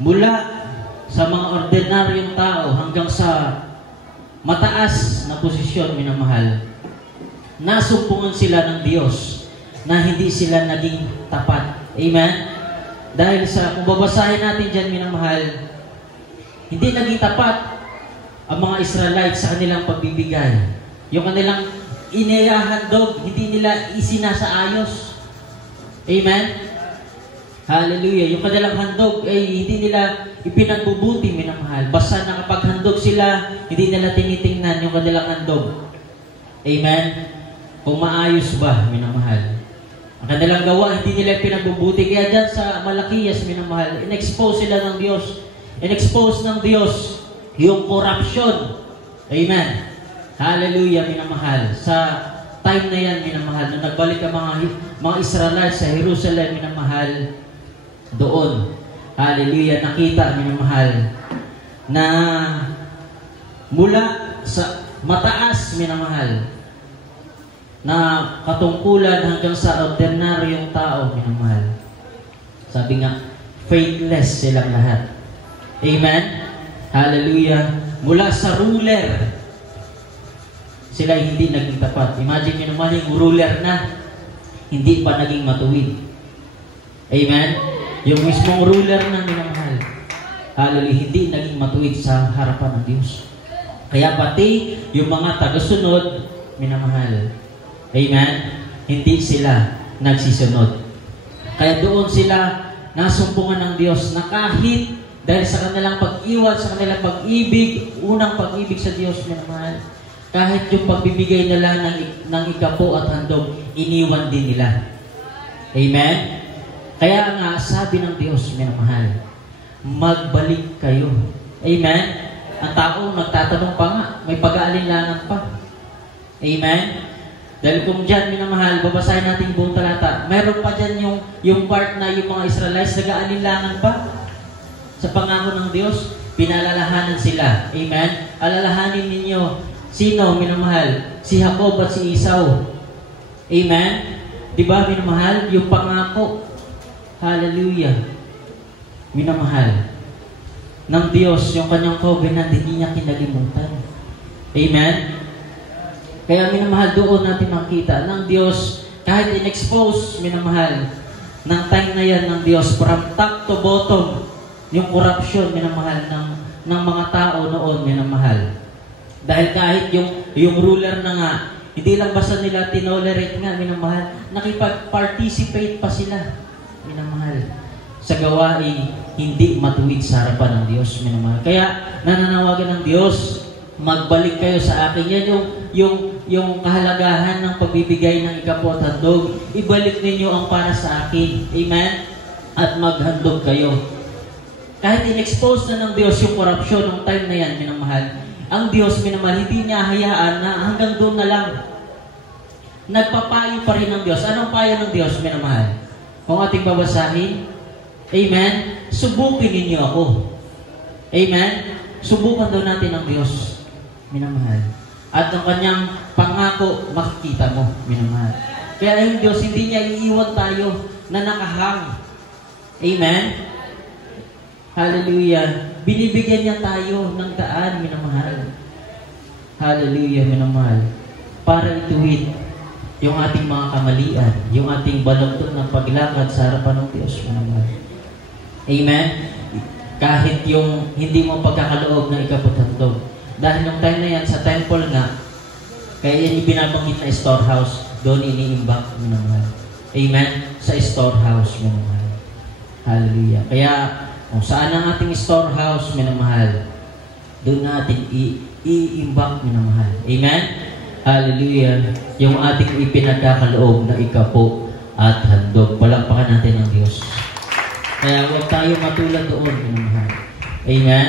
Mula sa mga ordinaryong tao hanggang sa mataas na posisyon, minamahal, nasumpungan sila ng Diyos na hindi sila naging tapat. Amen? Dahil sa, kung babasahin natin dyan, minamahal, hindi naging tapat ang mga Israelites sa kanilang pagbibigay. Yung kanilang inihahandog, hindi nila isinasaayos. Amen? Hallelujah. Yung kanilang handog ay hindi nila ipinagbubuti, minamahal. Basta nakapaghandog sila, hindi nila tinitingnan yung kanilang handog. Amen? Kung maayos ba, minamahal. Ang kanilang gawa, hindi nila pinagbubuti. Kaya dyan sa Malakias, minamahal, in-expose sila ng Diyos. In-expose ng Diyos yung corruption. Amen? Hallelujah, minamahal. Sa time na yan, minamahal, nung nagbalik ang mga Israelites sa Jerusalem, minamahal, doon, hallelujah, nakita, minamahal, na mula sa mataas, minamahal, na katungkulan hanggang sa ordinaryong tao, minamahal. Sabi nga, faithless silang lahat. Amen? Hallelujah. Mula sa ruler, sila hindi naging tapat. Imagine nyo naman yung ruler na hindi pa naging matuwid. Amen? Yung mismong ruler na minamahal, hallelujah, hindi naging matuwid sa harapan ng Diyos. Kaya pati yung mga tagasunod, minamahal, amen, hindi sila nagsisunod. Kaya doon sila nasumpungan ng Diyos na kahit dahil sa kanilang pag-iwan, sa kanilang pag-ibig, unang pag-ibig sa Diyos, minamahal, kahit yung pagbibigay nila ng ikapo at handog, iniwan din nila. Amen? Kaya nga, sabi ng Diyos, minamahal, magbalik kayo. Amen? Ang tao nagtatanong pa nga, may pag-aalinlangan pa. Amen? Dahil kung dyan, minamahal, babasahin natin buong talata, meron pa dyan yung part na yung mga Israelites, nag-aalinlangan pa sa pangako ng Diyos, pinalalahanan sila. Amen? Alalahanin ninyo, sino, minamahal? Si Jacob at si Esau. Amen? Diba, minamahal? Yung pangako. Hallelujah. Minamahal ng Diyos, yung kanyang covenant, hindi niya kinalimutan. Amen? Kaya minamahal, doon natin makita ng Diyos, kahit in-expose, minamahal, ng time na yan ng Diyos, from top to bottom, yung corruption, minamahal, ng mga tao noon, minamahal. Dahil kahit yung ruler na nga, hindi lang basta nila tinolerate nga, minamahal, nakipag-participate pa sila, minamahal, sa gawain hindi matuwid sa harapan ng Diyos, minamahal. Kaya nananawagan ng Diyos, magbalik kayo sa akin. Yan yung kahalagahan ng pagbibigay ng ikapo at handog. Ibalik ninyo ang para sa akin. Amen? At maghandog kayo. Kahit in-expose na ng Diyos yung corruption ng time na yan, minamahal, ang Diyos, minamahal, hindi niya hayaan na hanggang doon na lang. Nagpapayo pa rin ng Diyos. Anong payo ng Diyos, minamahal? Kung ating babasahin, amen, subukin ninyo ako. Amen? Subukan daw natin ang Diyos, minamahal. At ang kanyang pangako, makikita mo, minamahal. Kaya yung Diyos, hindi niya iiwan tayo na nakahang. Amen? Hallelujah. Binibigyan niya tayo ng daan, minamahal. Hallelujah, minamahal. Para ituwid yung ating mga kamalian, yung ating balagtot ng paglakad sa harapan ng Diyos, minamahal. Amen? Kahit yung hindi mo pagkakaloob na ikapatandog. Dahil nung time na yan, sa temple nga, kaya yan yung binabanggit na storehouse, doon iniimbak, minamahal. Amen? Sa storehouse, minamahal. Hallelujah. Kaya, kung saan ang ating storehouse, minamahal, doon natin iimbak, minamahal. Amen? Hallelujah. Yung ating ipinagkakaloob na ikapo at handog. Palakpakan natin ang Diyos. Kaya huwag tayo matulad doon, minamahal. Amen?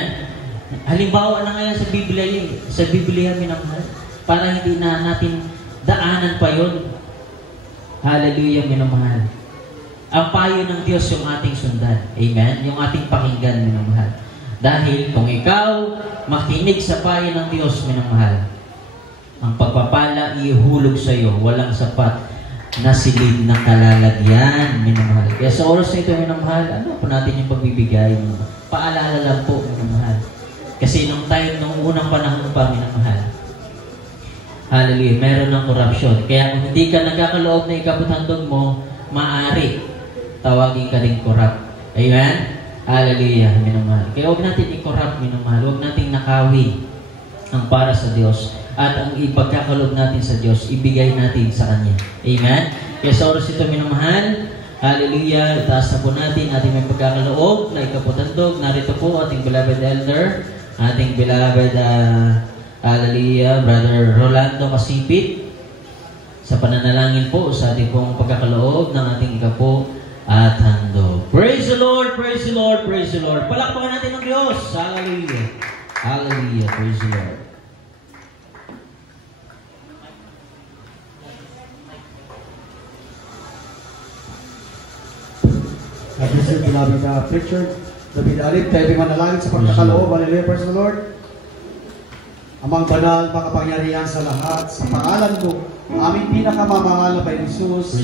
Halimbawa na ngayon sa Biblia, minamahal, para hindi na natin daanan pa yun. Hallelujah, minamahal. Ang payo ng Diyos yung ating sundan. Amen? Yung ating pakinggan, minamahal. Dahil kung ikaw makinig sa payo ng Diyos, minamahal, ang pagpapala ihulog sa iyo, walang sapat na silid na kalalagyan, minamahal. Kaya sa oras na ito, minamahal, ano po natin yung pagbibigay? paalala lang po, minamahal. Kasi nung unang panahon pa, minamahal, hallelujah, meron ng corruption. Kaya kung hindi ka nagkakaloob na ikaputhandog mo, maaari tawagin ka rin corrupt. Amen? Hallelujah, minamahal. Kaya huwag natin i-corrupt, minamahal. Huwag natin nakawin ang para sa Diyos. At ang ipagkakaloob natin sa Diyos, ibigay natin sa Kanya. Amen? Kaya sa oras ito, minamahal, hallelujah, itaas na po natin ating may pagkakaloob na ikaputhandog. Narito po ating beloved elder, ating beloved, hallelujah, Brother Rolando Kasipit, sa pananalangin po sa ating pong pagkakaloob ng ating ikapo at handog. Praise the Lord, praise the Lord, praise the Lord. Palakpakan natin ang Diyos. Hallelujah. Hallelujah, praise the Lord. God bless you, beloved preacher. David Alip, tayo manalangin sa pagkakaloob. Hallelujah, praise the Lord. Amang banal, makapangyarihan sa lahat, sa pangalan mo, aming pinakamamahal na Panginoon Jesus,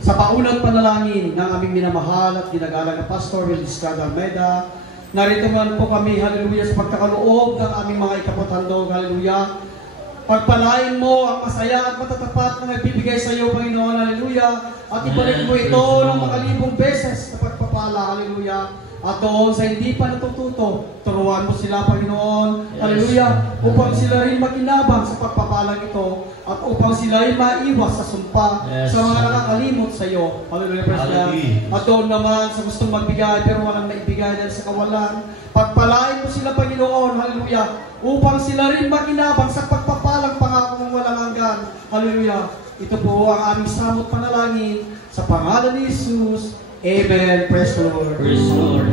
sa paunang panalangin ng aming minamahal at ginagalang na Pastor Will Distrada Almeida, narito man po kami, hallelujah, sa pagkakaloob ng aming mga ikaputhandog, hallelujah. Pagpalain mo ang masaya at matatapat na nagbibigay sa iyo, Panginoon, hallelujah, at ibalik mo ito ng makalibong beses na pagpapala, hallelujah. At doon sa hindi pa natututo, turuan mo sila, Panginoon, hallelujah, upang sila rin makinabang sa pagpapalang ito at upang sila rin maiwas sa sumpa sa mga nakakalimot sa iyo. Hallelujah, praise God. At doon naman sa gustong magbigay pero walang naibigay dahil sa kawalan, pagpalain mo sila, Panginoon, hallelujah, upang sila rin makinabang sa pagpapalang pangako ng walang hanggan. Hallelujah. Ito po ang aming samot panalangin sa pangalan ni Jesus. Amen. Praise the Lord. Praise the Lord.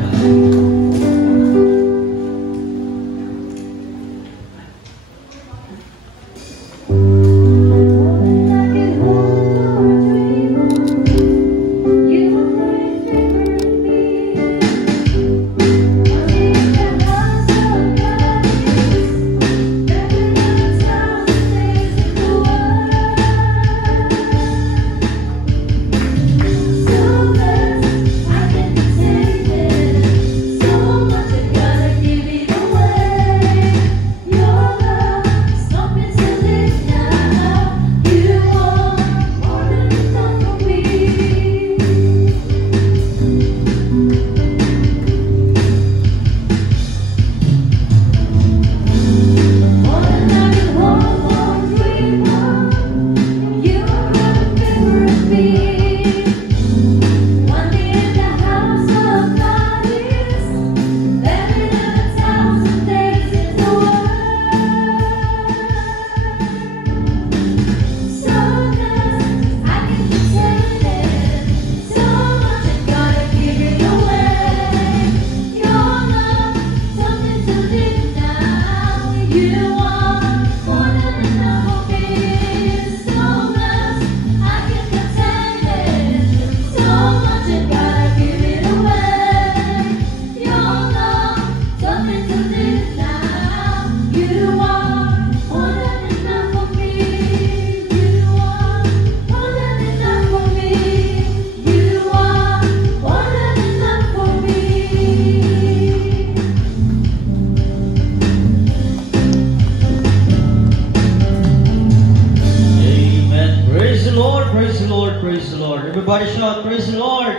Everybody shout, praise the Lord!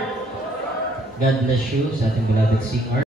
God bless you sa ating beloved singer.